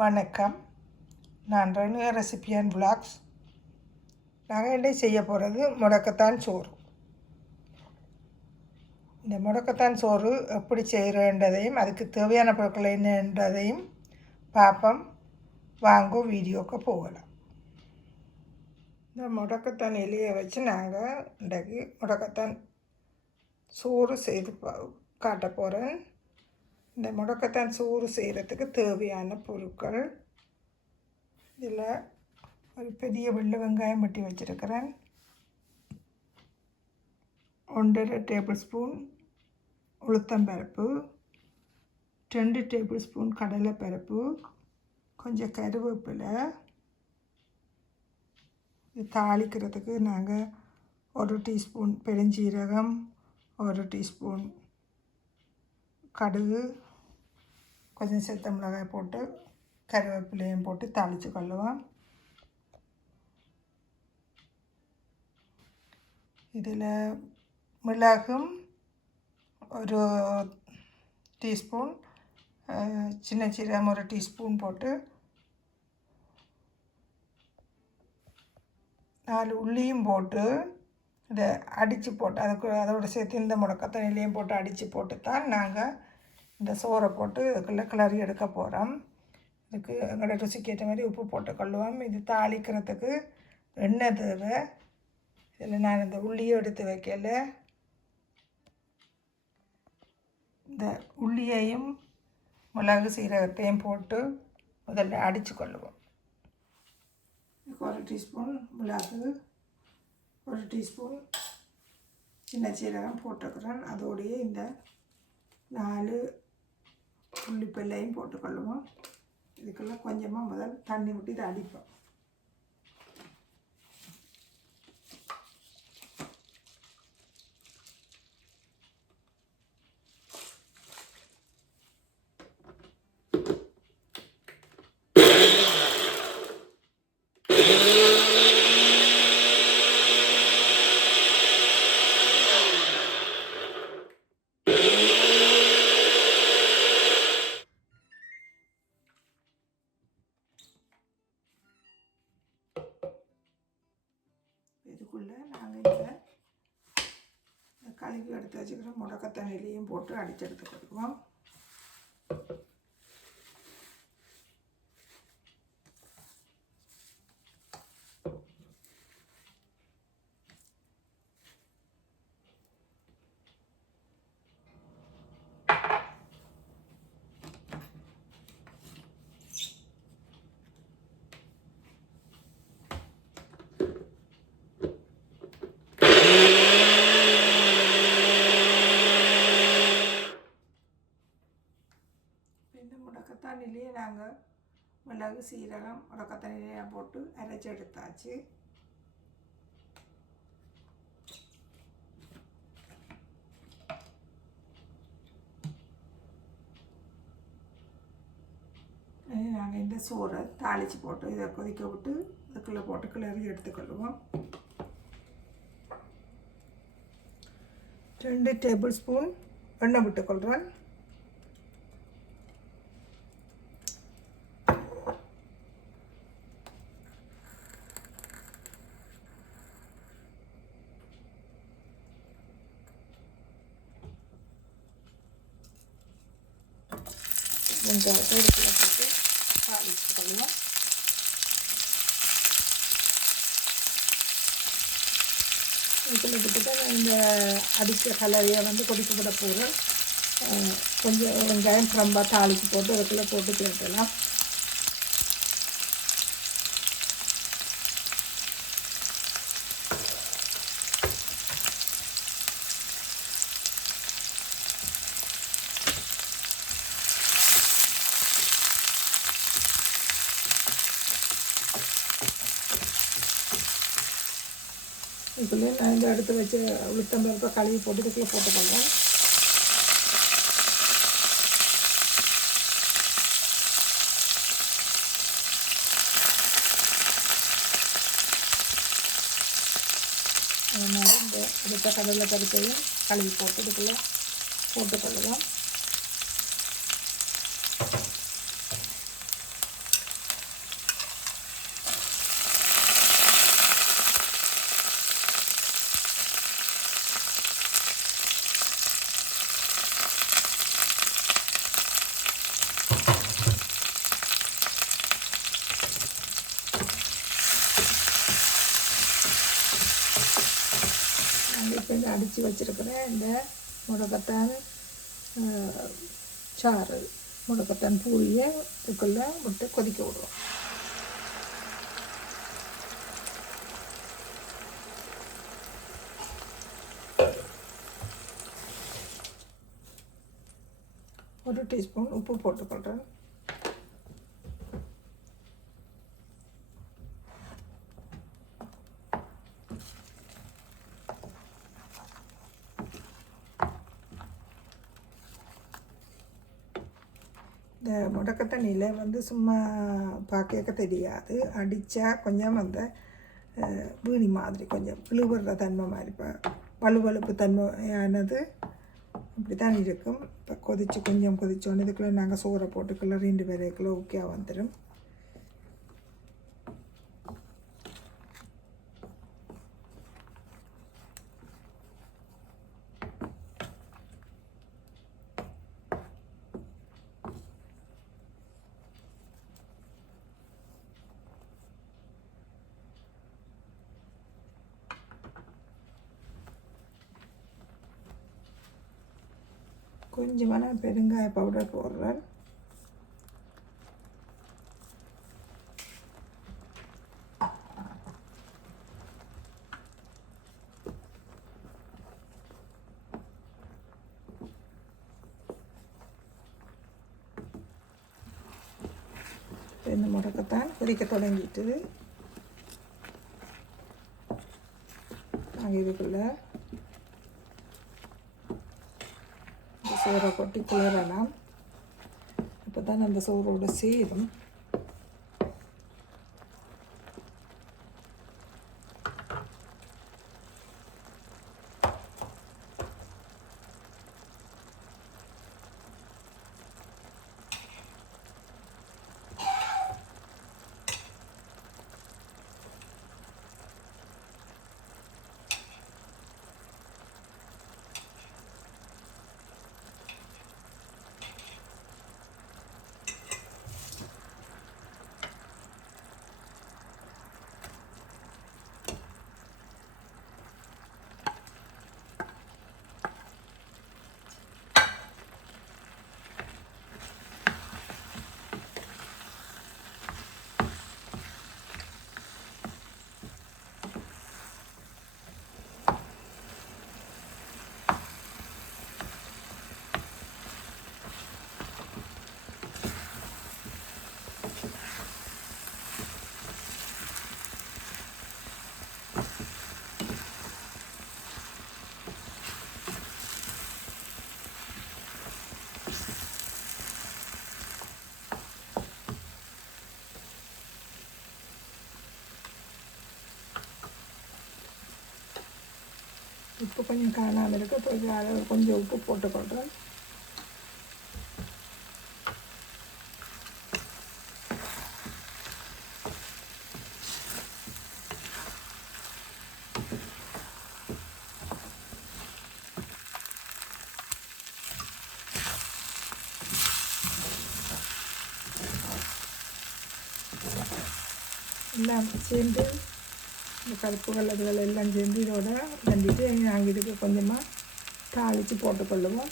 வணக்கம். நான் ரெனியா recipe and vlogs. நாங்கள் என்ன செய்ய போகிறது முடக்கத்தான் சோறு. இந்த முடக்கத்தான் சோறு எப்படி செய்கிறன்றதையும் அதுக்கு தேவையான பொருட்கள் என்னன்றதையும் பார்ப்போம். வாங்க வீடியோக்கு போகலாம். இந்த முடக்கத்தான் இலையை வச்சு நாங்கள் இன்றைக்கு முடக்கத்தான் சோறு செய்து காட்ட போகிறேன். இந்த முடக்கத்தான் சோறு செய்கிறதுக்கு தேவையான பொருட்கள் இதில் ஒரு பெரிய வெள்ளை வெங்காயம் வெட்டி வச்சுருக்கிறேன். 1.5 டேபிள் ஸ்பூன் உளுத்தம்பருப்பு, 2 டேபிள் ஸ்பூன் கடலைப்பருப்பு, கொஞ்சம் கருவேப்பிலை. இது தாளிக்கிறதுக்கு நாங்கள் 1 டீஸ்பூன் பெருஞ்சீரகம், 1 டீஸ்பூன் கடுகு, கொஞ்சம் செத்த மிளகாய் போட்டு கருவேப்பிலையும் போட்டு தாளித்து கொள்ளுவோம். இதில் மிளகும் 1 டீஸ்பூன், சின்ன சீரகம் 1 டீஸ்பூன் போட்டு 4 உள்ளியும் போட்டு இதை அடித்து போட்டு அதோடு சேர்த்து இந்த முடக்கத்தான் இலையும் போட்டு அடித்து போட்டு தான் நாங்கள் இந்த சோறை போட்டு இதுக்குள்ளே கிளறி எடுக்க போகிறோம். இதுக்கு எங்களோட ருசிக்கு ஏற்ற மாதிரி உப்பு போட்டு கொள்ளுவோம். இது தாளிக்கிறதுக்கு எண்ணெய் தேவை. இதில் நான் இந்த உள்ளியை எடுத்து வைக்கல. இந்த உள்ளியையும் மிளகு சீரகத்தையும் போட்டு முதல்ல அடித்து கொள்ளுவோம். 1 டீஸ்பூன் மிளகு, 1 டீஸ்பூன் சின்ன சீரகம் போட்டுக்கிறேன். அதோடையே இந்த 4 உள்ளிப்பல்லையும் போட்டுக்கொள்ளுவோம். இதுக்கெல்லாம் கொஞ்சமாக முதல் தண்ணி விட்டு இதை அடிப்போம். இதுக்குள்ளே நாங்கள் இந்த கழுவி எடுத்து வச்சுக்கிற முடக்கத்தான் இலையும் போட்டு அடித்து எடுத்துக்கிடுவோம். முடக்கத்தான் இலையை நாங்கள் மிளகு சீரகம் முடக்கத்தான் இலையை போட்டு அரைச்சி எடுத்தாச்சு. நாங்கள் இந்த சோறை தாளித்து போட்டு இதை கொதிக்க விட்டு இதுக்குள்ளே போட்டு கிளறி எடுத்துக்கொள்ளுவோம். 2 டேபிள் ஸ்பூன் எண்ணெய் விட்டுக்கொள்கிறேன். வெங்காயத்தை இதுக்குள்ளே போட்டு தாளிச்சுக்கொள்ளுவோம். இதுக்குள்ளே போட்டு இந்த அடித்த கலவையை கொதிக்க விட போகிறேன். கொஞ்சம் வெங்காயம் ரொம்ப தாளித்து போட்டு அதுக்குள்ளே போட்டு சேர்க்கலாம். இதுக்குள்ளே நான் இந்த எடுத்து வச்சு உளுத்தம்பருப்பை கழுவி போட்டு இதுக்குள்ளே போட்டுக்கொள்கிறேன். அது மாதிரி இந்த எடுத்த கடலை பருப்பையும் கழுவி போட்டு இதுக்குள்ளே போட்டுக்கொள்ளுவோம். இந்த அடித்து வச்சுருக்கிற இந்த முடக்கத்தான் சாறு முடக்கத்தான் பூரியை இதுக்குள்ளே விட்டு கொதிக்க விடுவோம். ஒரு டீஸ்பூன் உப்பு போட்டுக்கொள்கிறேன். இந்த முடக்கத்தண்ணியில் வந்து சும்மா பார்க்க தெரியாது, அடித்தா கொஞ்சம் அந்த வீணி மாதிரி கொஞ்சம் விழுவுற தன்மை மாதிரி வலுவழுப்பு தன்மையானது இப்படி தான் இருக்கும். இப்போ கொஞ்சம் கொதிச்சோன்னு இதுக்குள்ளே நாங்கள் சோறை போட்டுக்குள்ள 2 பேருக்குள்ளே ஓகே வந்துடும். கொஞ்சமான பெருங்காய பவுடர் போடுறேன். இந்த முடக்கத்தான் கொதிக்க தொடங்கிட்டு நாங்கள் இதுக்குள்ளே சோறை கொட்டி குளிரலாம். இப்போ தான் அந்த சோறோடு சேரும். உப்பு கொஞ்சம் காணாமல் இருக்குது. இப்போ அதில் கொஞ்சம் உப்பு போட்டுக்கொள்கிறேன். எல்லாம் சேர்ந்து இந்த கருப்புகள் அதுகள் எல்லாம் சேர்ந்து இதோட தண்டிட்டு நாங்கள் இதுக்கு கொஞ்சமாக தாளித்து போட்டுக்கொள்ளுவோம்.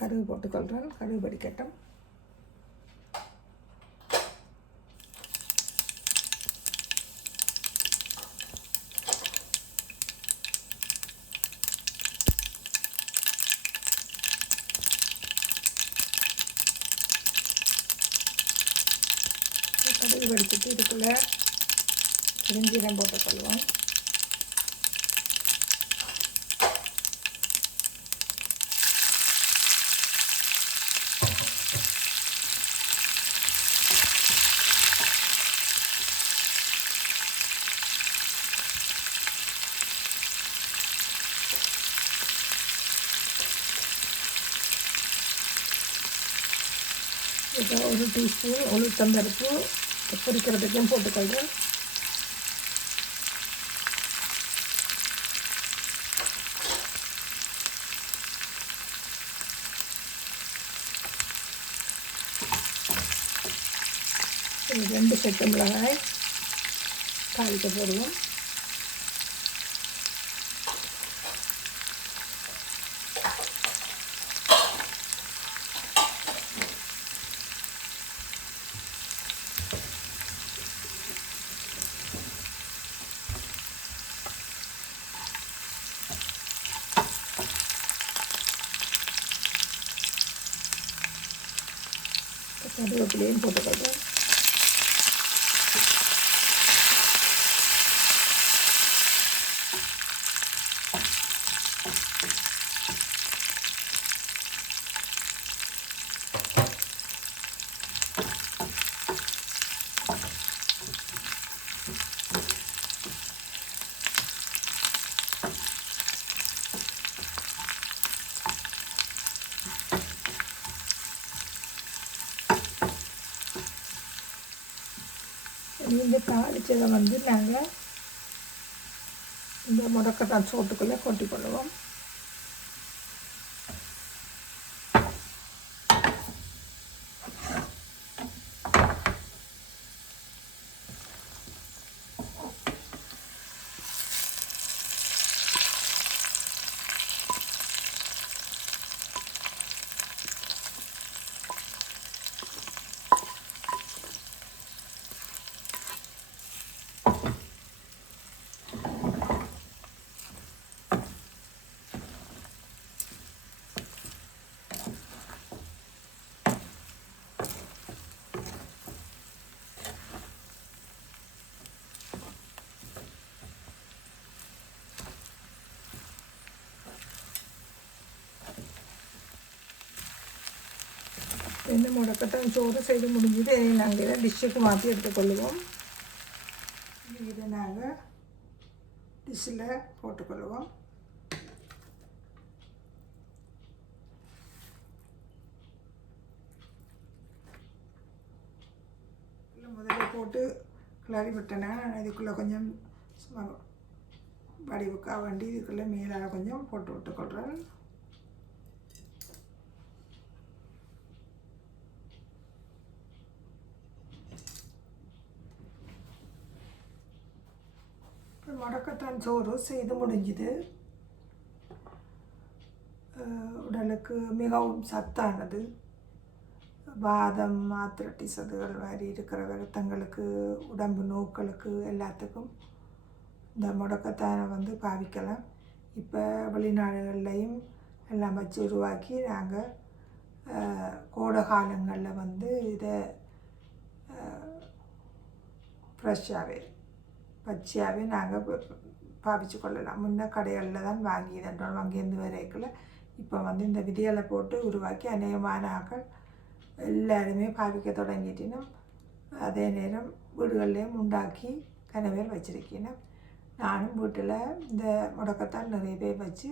கடுகு போட்டுக்கொள்கிறேன். கடுகு படிக்கட்டும். கடுகு வெடிச்சிட்டு இதுக்குள்ளே பெருஞ்சீரகம் போட்டுக்கொள்வோம். இப்போ 1 டீஸ்பூன் உளுத்தம்பருப்பு பொரிக்கிறதுக்கும் போட்டுக்கொள்கிறேன். 2 பச்சை மிளகாய் தாளிக்க போடுவோம். கருவேப்பிலையும் போட்டுக்கொள்வோம். இந்த தாளிச்சதை நாங்கள் இந்த முடக்கத்தான் சோத்துக்குள்ளே கொட்டி கொள்ளுவோம். இந்த முடக்கத்தான் சோறு செய்து முடிஞ்சது. நாங்கள் இதை டிஷ்ஷுக்கு மாற்றி எடுத்துக்கொள்ளுவோம். இதை நாங்கள் டிஷ்ஷில் போட்டுக்கொள்ளுவோம். முதல்ல போட்டு கிளறி விட்டேன்னா இதுக்குள்ளே கொஞ்சம் சும்மா வடிவுக்காக வேண்டி இதுக்குள்ளே மேலாக கொஞ்சம் போட்டு விட்டுக்கொள்கிறேன். முடக்கத்தான் சோறு செய்து முடிஞ்சுது. உடலுக்கு மிகவும் சத்தானது. வாதம், ஆத்திரட்டிசதுகள் மாதிரி இருக்கிற வருத்தங்களுக்கு, உடம்பு நோக்களுக்கு எல்லாத்துக்கும் இந்த முடக்கத்தானை பாவிக்கலாம். இப்போ வெளிநாடுகள்லையும் எல்லாம் வச்சு உருவாக்கி நாங்கள் கோடை காலங்களில் இதை ஃப்ரெஷ்ஷாகவே பச்சையாகவே நாங்கள் பாவிச்சு கொள்ளலாம். முன்ன கடைகளில் தான் வாங்கியிருந்து வரைக்குள்ள இப்போ இந்த விதைகளை போட்டு உருவாக்கி அநேகமான ஆக்கள் எல்லாருமே பாவிக்க தொடங்கிட்டினோம். அதே நேரம் வீடுகள்லேயும் உண்டாக்கி கனவேல் வச்சுருக்கணும். நானும் வீட்டில் இந்த முடக்கத்தான் நிறைய பேர் வச்சு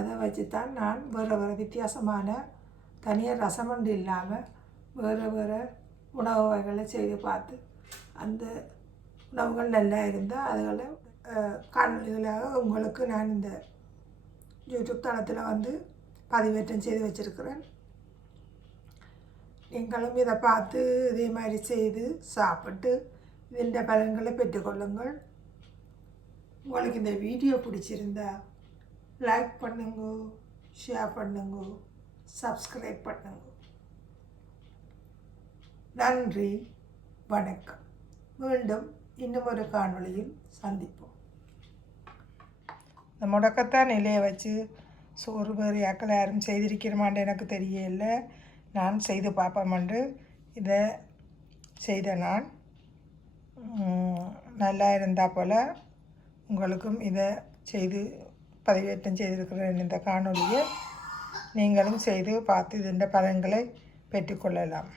அதை வச்சு தான் நான் வேறு வித்தியாசமான தனியாக ரசமண்டு இல்லாமல் வேறு உணவு வகைகளை செய்து பார்த்து அந்த உணவுகள் நல்லா இருந்தால் அதுகளை காணொலிகளாக உங்களுக்கு நான் இந்த யூடியூப் தளத்தில் பதிவேற்றம் செய்து வச்சுருக்கிறேன். நீங்களும் இதை பார்த்து இதே மாதிரி செய்து சாப்பிட்டு இதன் பலன்களை பெற்றுக்கொள்ளுங்கள். உங்களுக்கு இந்த வீடியோ பிடிச்சிருந்தா லைக் பண்ணுங்க, ஷேர் பண்ணுங்க, சப்ஸ்கிரைப் பண்ணுங்க. நன்றி, வணக்கம். மீண்டும் இன்னும் ஒரு காணொளியில் சந்திப்போம். இந்த முடக்கத்தான் இலையை வச்சு சோறு வேறு யாக்கள் யாரும் செய்திருக்கிறமான்னு எனக்கு தெரியல. நான் செய்து பார்ப்போமென்று இதை செய்த நான் நல்லா இருந்தால் போல் உங்களுக்கும் இதை செய்து பதிவேற்றம் செய்திருக்கிறேன். இந்த காணொலியை நீங்களும் செய்து பார்த்து இதன் பலன்களை பெற்றுக்கொள்ளலாம்.